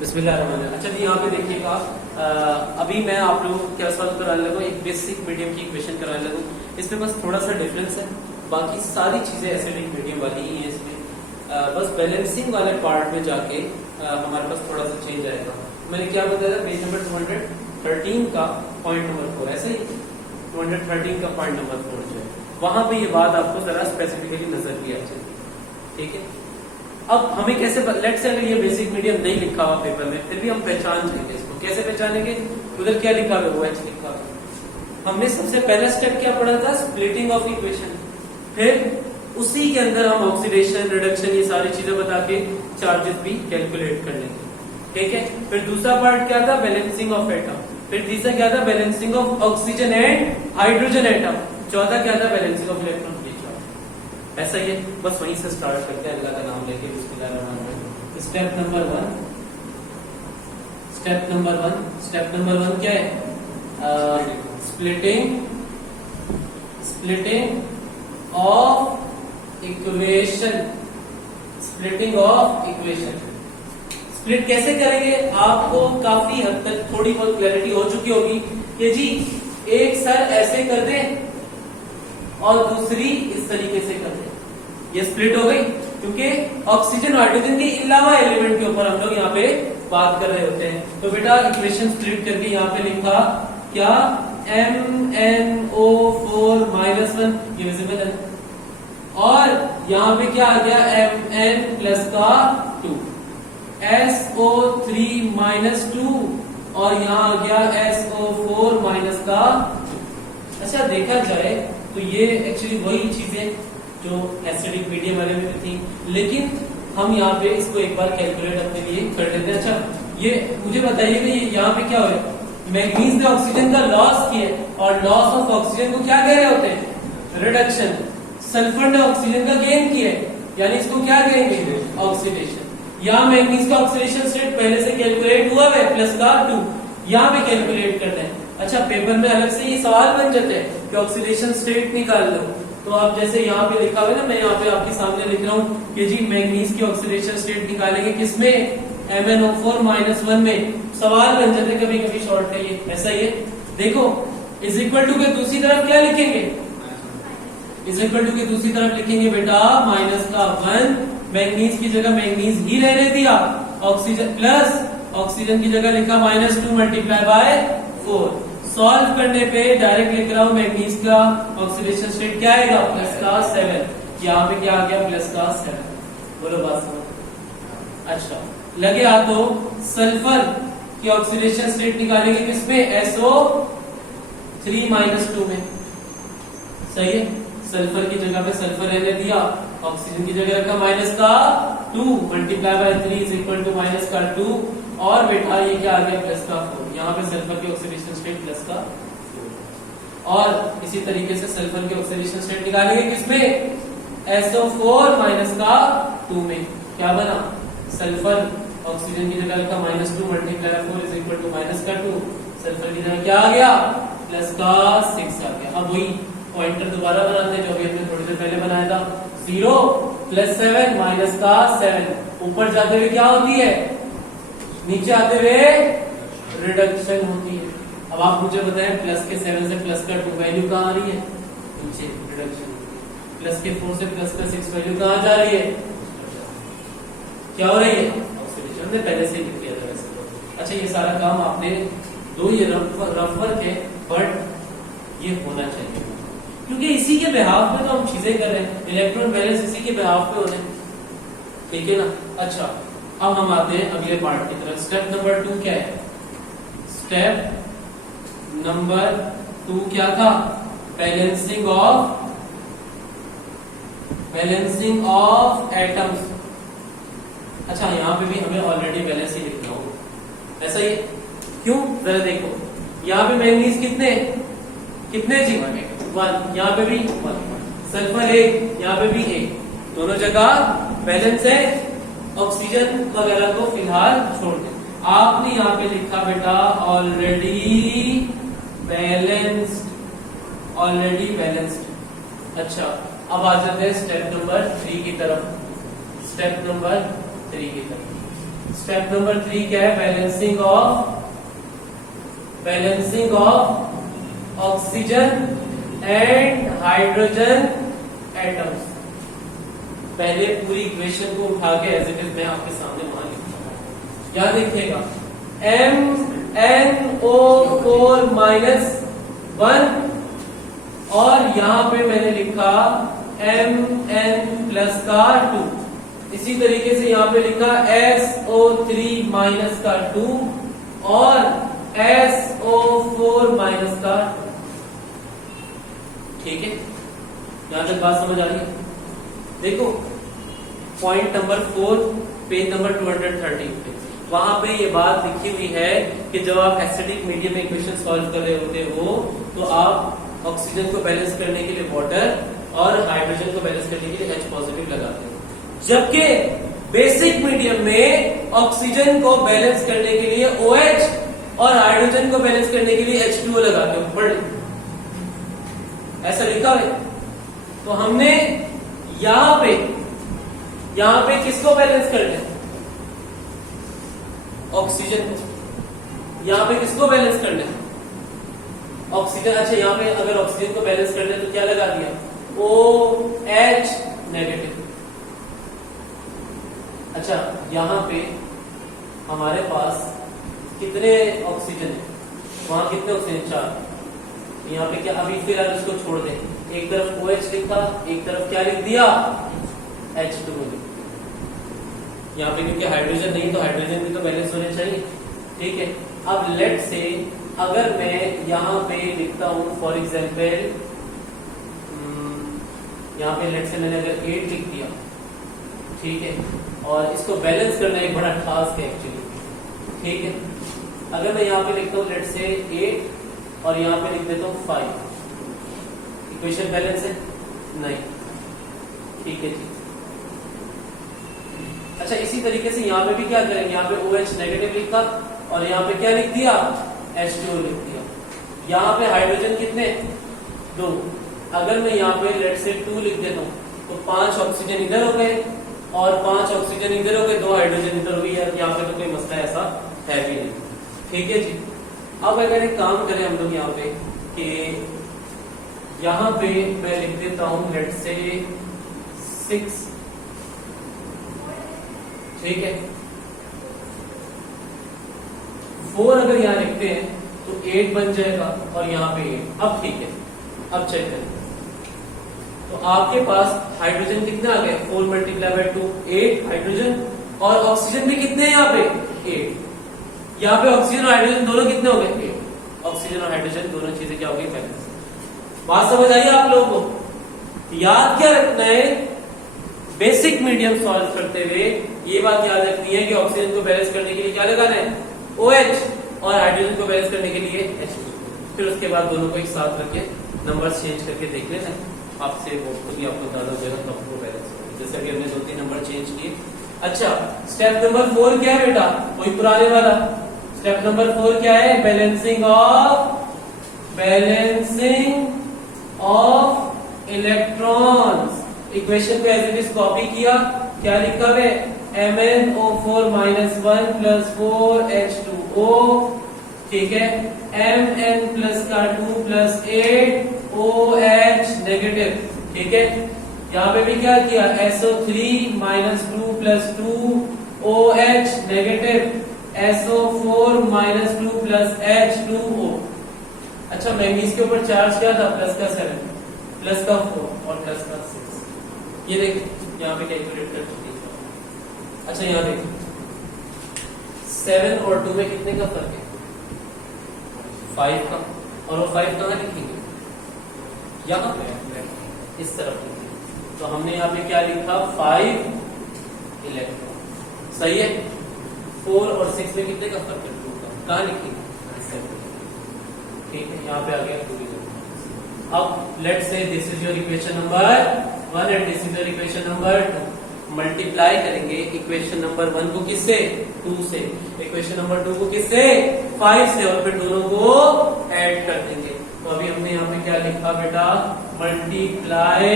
बिस्मिल्लाहिर्रहमानिर्रहीम। अच्छा जी, यहाँ पे देखिएगा, अभी मैं आप लोगों को क्या सॉल्व कराने लगूँ, एक बेसिक मीडियम की इक्वेशन कराने लगूँ। इसमें बस थोड़ा सा डिफरेंस है, बाकी सारी चीजें एसिडिक मीडियम वाली ही है। इसमें बस बैलेंसिंग वाले पार्ट में जाके हमारे पास थोड़ा सा चेंज आएगा। मैंने क्या बताया था, पेज नंबर 213 का पॉइंट नंबर 4, ऐसे ही 213 का पॉइंट नंबर 4 जो है, वहां पे ये बात आपको जरा स्पेसिफिकली नजर भी आ जाएगी। ठीक है, अब हमें कैसे, लेट्स से अगर ये बेसिक मीडियम नहीं लिखा हुआ पेपर में, फिर भी हम पहचान जाएंगे इसको। कैसे पहचानेंगे? उधर क्या लिखा हुआ, वो एच लिखा हुआ। हमने सबसे पहला स्टेप क्या पढ़ा था, स्प्लिटिंग ऑफ इक्वेशन। फिर उसी के अंदर हम ऑक्सीडेशन, रिडक्शन, ये सारी चीजें बता के चार्जेस भी कैलकुलेट कर लेंगे। ठीक है, फिर दूसरा पार्ट क्या था, बैलेंसिंग ऑफ एटम। फिर तीसरा क्या था, balancing of oxygen and hydrogen atom. चौथा क्या था, बैलेंसिंग ऑफ इलेक्ट्रॉन। ऐसा ही है, बस वहीं से स्टार्ट करते हैं, अल्लाह का नाम लेके। बिस्मिल्लाहिर्रहमानिर्रहीम। स्टेप नंबर वन क्या है, स्प्लिटिंग ऑफ इक्वेशन। स्प्लिट कैसे करेंगे, आपको काफी हद तक थोड़ी बहुत क्लैरिटी हो चुकी होगी कि जी एक सर ऐसे कर दें और दूसरी इस तरीके से कर दें, ये स्प्लिट हो गई। क्योंकि ऑक्सीजन हाइड्रोजन के अलावा एलिमेंट के ऊपर हम लोग यहाँ पे बात कर रहे होते हैं। तो बेटा इक्वेशन स्प्लिट करके यहाँ पे लिखा क्या, MnO4 -1, ये विजिबल है। और यहाँ पे क्या आ गया, Mn प्लस का 2, SO3 -2, और यहाँ आ गया SO4 माइनस का 2। अच्छा, देखा जाए तो ये एक्चुअली वही चीजें जो एसिडिक मीडियम वाले में थी, लेकिन हम यहाँ पे इसको एक बार कैलकुलेट अपने लिए कर लेते हैं। अच्छा, ये मुझे बताइए कि यहाँ पे क्या हो रहा है, मैग्नीज ने ऑक्सीजन का लॉस किया, और लॉस ऑफ ऑक्सीजन को क्या कह रहे होते हैं, रिडक्शन। सल्फर ने ऑक्सीजन का गेन किया, यानी इसको क्या कहेंगे, ऑक्सीडेशन। यहाँ मैग्नीज का ऑक्सीडेशन स्टेट पहले से कैलकुलेट हुआ है, प्लस का 2, यहाँ पे कैलकुलेट करना है। अच्छा, पेपर में अलग से ये सवाल बन जाते हैं कि ऑक्सीडेशन स्टेट निकाल लो। तो आप जैसे यहाँ पे लिखा हुआ है ना, मैं यहाँ पे आपके सामने लिख रहा हूँ कि जी मैग्नीज की ऑक्सीडेशन स्टेट निकालेंगे किसमें, MnO4 -1 में। सवाल बन जाते हैं कभी कभी शॉर्ट का, ये ऐसा ही है। देखो, इज इक्वल टू के दूसरी तरफ क्या लिखेंगे, इज इक्वल टू के दूसरी तरफ लिखेंगे बेटा माइनस का 1, मैग्नीज की जगह मैग्नीज ही रहने दिया, ऑक्सीजन प्लस ऑक्सीजन की जगह लिखा -2 मल्टीप्लाई बाय 4। सॉल्व करने पे डायरेक्ट लिख रहा हूं, मैग्नीज का ऑक्सीडेशन स्टेट क्या आएगा, प्लस का 7। यहाँ पे क्या आ गया, प्लस का 7। बोलो बात समझ। अच्छा, लगे हाथों, सल्फर की ऑक्सीडेशन स्टेट निकालेंगे किसमें, SO3 -2 में। सही है, सल्फर की जगह पे सल्फर रहने दिया, ऑक्सीजन की जगह रखा माइनस का 2 multiply by 3 is equal to minus का 2, और बेटा ये क्या आ गया, प्लस का 4। यहाँ पे सल्फर की ऑक्सीडेशन स्टेट प्लस का 4। और इसी तरीके से सल्फर की ऑक्सीडेशन स्टेट निकालेंगे किसमें, SO4 माइनस का 2 में। क्या बना, सल्फर ऑक्सीजन की जगह रखा -2 multiply 4 is equal to minus का 2, सल्फर की जगह क्या आ गया, प्लस का 6 आ गया। अब वही पॉइंटर दोबारा बनाते हैं जो अभी हमने थोड़ी देर पहले बनाया था, 0 प्लस 7 माइनस का 7, ऊपर जाते हुए क्या होती है, नीचे आते हुए रिडक्शन होती है। अब आप मुझे बताएं, प्लस के 7 से प्लस का 2 वैल्यू कहाँ आ रही है, नीचे रिडक्शन। प्लस के 4 से प्लस का 6 वैल्यू कहाँ जा रही है, क्या हो रही है, ऑक्सीडेशन। हमने पहले से ही लिख दिया था वैसे। अच्छा, ये सारा काम आपने दो ये रफ वर्क है, बट ये होना चाहिए क्योंकि इसी के बिहाफ में तो हम चीजें कर रहे हैं, इलेक्ट्रॉन बैलेंस इसी के बिहाफ पे होने। ठीक है ना। अच्छा, अब हम आते हैं अगले पार्ट की तरफ। स्टेप नंबर 2 क्या है, स्टेप नंबर 2 क्या था, बैलेंसिंग ऑफ एटम्स। अच्छा, यहाँ पे भी हमें ऑलरेडी बैलेंस ही लिखना होगा, ऐसा ही। क्यों, जरा देखो, यहाँ पे मैग्नीज कितने जी, 1, यहाँ पे भी 1, सल्फर 1, यहाँ पे भी 1, दोनों जगह बैलेंस है। ऑक्सीजन वगैरह को फिलहाल छोड़ दें। आपने यहाँ पे लिखा बेटा ऑलरेडी बैलेंस्ड। अच्छा, अब आ जाते हैं स्टेप नंबर 3 की तरफ। स्टेप नंबर 3 क्या है? Balancing of oxygen and hydrogen atoms. पहले पूरी इक्वेशन को उठा के एज इट इज मैं आपके सामने वहां लिखता हूं। क्या देखिएगा? MnO4 माइनस 1 और यहां पे मैंने लिखा Mn प्लस का 2। इसी तरीके से यहां पे लिखा SO3 माइनस का 2 और SO4 माइनस का 2। ठीक है, यहां तक बात समझ आ रही है? देखो पॉइंट नंबर 4 पेज नंबर 213 पे वहां पे ये बात लिखी हुई है कि जब आप एसिडिक मीडियम में इक्वेशन सॉल्व कर रहे होते हो तो आप ऑक्सीजन को बैलेंस करने के लिए वाटर और हाइड्रोजन को बैलेंस करने के लिए H पॉजिटिव लगाते हो, जबकि बेसिक मीडियम में ऑक्सीजन को बैलेंस करने के लिए OH और हाइड्रोजन को बैलेंस करने के लिए H2O लगाते हो। पढ़ ऐसा लिखा है। तो हमने यहां पे किसको बैलेंस करना है? ऑक्सीजन को। यहां पे किसको बैलेंस करना है? ऑक्सीजन। अच्छा, यहां पे अगर ऑक्सीजन को बैलेंस करना है तो क्या लगा दिया? OH negative. अच्छा, यहां पे हमारे पास कितने ऑक्सीजन है? वहां कितने ऑक्सीजन? 4। यहाँ पे क्या अभी फिलहाल उसको छोड़ दें। एक तरफ OH लिखा, एक तरफ क्या लिख दिया? H2O लिख दिया। यहाँ पे क्योंकि हाइड्रोजन नहीं तो हाइड्रोजन भी तो बैलेंस होने चाहिए। ठीक है, अब लेट से अगर मैं यहाँ पे लिखता हूँ फॉर एग्जाम्पल, यहाँ पे लेट से मैंने अगर 8 लिख दिया, ठीक है, और इसको बैलेंस करना एक बड़ा टास्क है एक्चुअली। ठीक है, अगर मैं यहाँ पे लिखता हूँ लेट से 8 और यहाँ पे लिख देता हूँ 5, इक्वेशन बैलेंस है? नहीं। ठीक है जी। अच्छा, इसी तरीके से यहाँ पे भी क्या करेंगे? यहाँ पे OH नेगेटिव लिखा और यहाँ पे क्या लिख दिया? H2O लिख दिया। यहाँ पे हाइड्रोजन कितने? 2। अगर मैं यहाँ पे लेट से 2 लिख देता हूँ तो 5 ऑक्सीजन इधर हो गए और 5 ऑक्सीजन इधर हो गए, 2 हाइड्रोजन इधर हो गई। यहाँ पे तो कोई मसला ऐसा है भी नहीं। ठीक है जी। अब अगर एक काम करें हम लोग यहाँ पे कि यहाँ पे मैं लिख देता हूँ लेट से 6। ठीक है, 4 अगर यहाँ लिखते हैं तो 8 बन जाएगा और यहाँ पे 8। अब ठीक है, अब चेक करें तो आपके पास हाइड्रोजन कितने आ गए? 4 मल्टीप्लाई बाय 2 8 हाइड्रोजन, और ऑक्सीजन भी कितने हैं यहाँ पे? 8। यहाँ पे ऑक्सीजन और हाइड्रोजन दोनों कितने हो गए? 8। ऑक्सीजन और हाइड्रोजन दोनों चीजें क्या हो गई? बैलेंस। बात समझ आई आप लोगों को? याद क्या रखना है बेसिक मीडियम सॉल्व करते हुए? ये बात याद रखनी है कि ऑक्सीजन को बैलेंस करने के लिए क्या लगाना है? OH और हाइड्रोजन को बैलेंस करने के लिए H2। फिर उसके बाद दोनों को एक साथ रख के नंबर चेंज करके देख लेना। आपसे वो खुद ही आपको ज्यादा हो जाएगा, तब वो बैलेंस होगा। जैसे कि हमने 2-3 नंबर चेंज किए। अच्छा, स्टेप नंबर 4 क्या है बेटा? वही पुराने वाला। स्टेप नंबर 4 क्या है? Balancing of electrons. इक्वेशन को एज इट इज कॉपी किया। क्या लिखा है? MnO4 minus 1 plus 4H2O। ठीक है, Mn प्लस का 2 प्लस 8OH नेगेटिव। ठीक है, यहाँ पे भी क्या किया? SO3 minus 2 plus 2OH negative, SO4 minus 2 plus H2O। अच्छा, मैंगनीज के ऊपर चार्ज क्या था? प्लस का 7, प्लस का 4 और प्लस का 6। ये देखिए यहाँ पे कैलकुलेट कर चुकी है। अच्छा, यहाँ देखिए 7 और 2 में कितने का फर्क है? 5 का। और वो 5 कहाँ लिखेंगे? यहाँ पे इस तरफ लिखेंगे। तो हमने यहाँ पे क्या लिखा? 5 इलेक्ट्रॉन। सही है। 4 और 6 में कितने का फर्क है? 2 का। कहाँ लिखेंगे? ठीक है, यहाँ पे आ गया 2 इलेक्ट्रॉन। अब लेट से this is your equation number 1 and this is your equation number 2। Multiply करेंगे इक्वेशन नंबर 1 को किससे? 2 से। इक्वेशन नंबर 2 को किससे? 5 से। और फिर दोनों को ऐड कर देंगे। तो अभी हमने यहाँ पे क्या लिखा बेटा? Multiply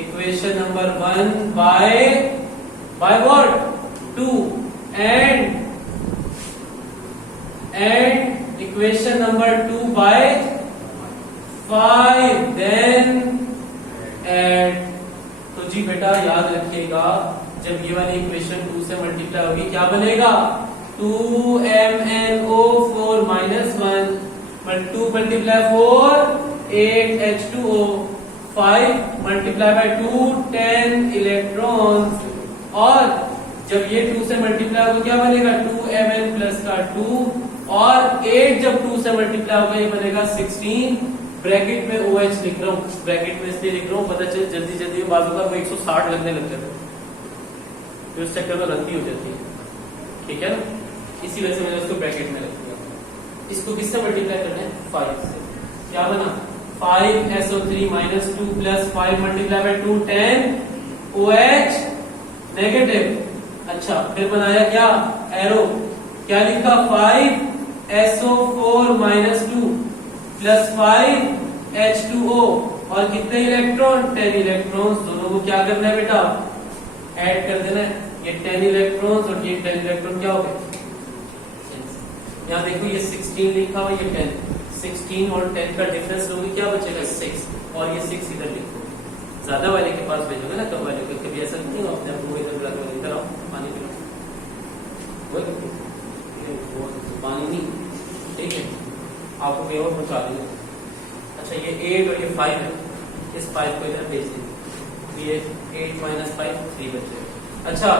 equation number 1 by what? 2। and equation number 2 by 5, then add। तो जी बेटा याद रखिएगा, जब ये वाली इक्वेशन 2 से मल्टीप्लाई होगी क्या बनेगा, 2MnO4 minus 1 2 multiply 4 8H2O 5 multiply by 2 10 electrons. और जब ये 2 से मल्टीप्लाई होगा क्या बनेगा, 2Mn प्लस का 2 और 8 जब 2 से मल्टीप्लाई होगा ये बनेगा 16। ब्रैकेट में OH लिख रहा हूँ, ब्रैकेट में इसलिए लिख रहा हूँ पता चले जल्दी जल्दी बाजू का वो 160 लगने लग जाता है, तो इस चक्कर में गलती हो जाती है, ठीक है ना, इसी वजह से मैंने उसको ब्रैकेट में रख दिया। इसको किससे मल्टीप्लाई करना है, 5 से। क्या बना, 5SO3 minus 2 plus 5 multiply by 2 10 OH negative. अच्छा फिर बनाया क्या, एरो, क्या लिखा, 5SO4 minus 2 plus 5H2O और कितने इलेक्ट्रॉन, 10 इलेक्ट्रॉन्स। दोनों को क्या करना है बेटा, ऐड कर देना है। ये 10 इलेक्ट्रॉन्स और ये 10 इलेक्ट्रॉन क्या हो गए, यहाँ देखो ये 16 लिखा हुआ, ये 10, 16 और 10 का डिफरेंस लोगे क्या बचेगा, 6, और ये 6 इधर लिखो, ज्यादा वाले के पास भेजोगे ना, कम वाले को। कभी ऐसा नहीं हो अपने आप को इधर बुला कर इधर आओ पानी पिलो, पानी नहीं, ठीक है, आपको कहीं और पहुंचा देंगे। अच्छा ये 8 और ये 5 है, इस 5 को इधर भेज देंगे, ये 8 minus 5 3 बचे। अच्छा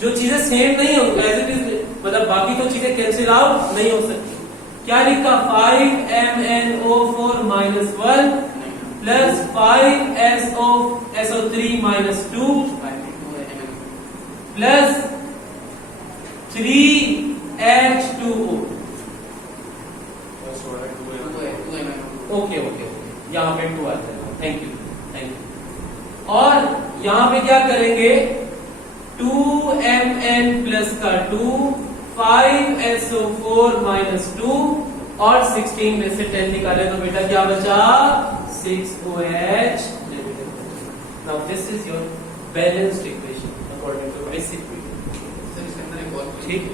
जो चीजें सेम नहीं होंगी एज इट इज, मतलब बाकी तो चीजें कैंसिल आउट नहीं हो सकती। क्या लिखा, 5MnO4 minus 1 plus 5SO3 minus 2 plus 3H2O। Okay okay, यहाँ पे 2 आता है, थैंक यू थैंक यू। और यहाँ पे क्या करेंगे, 2Mn प्लस का 2 5SO4 minus 2 और 16 में से 10 निकाले तो बेटा क्या बचा, 6OH। Now this is your balanced equation according to basic. ठीक है।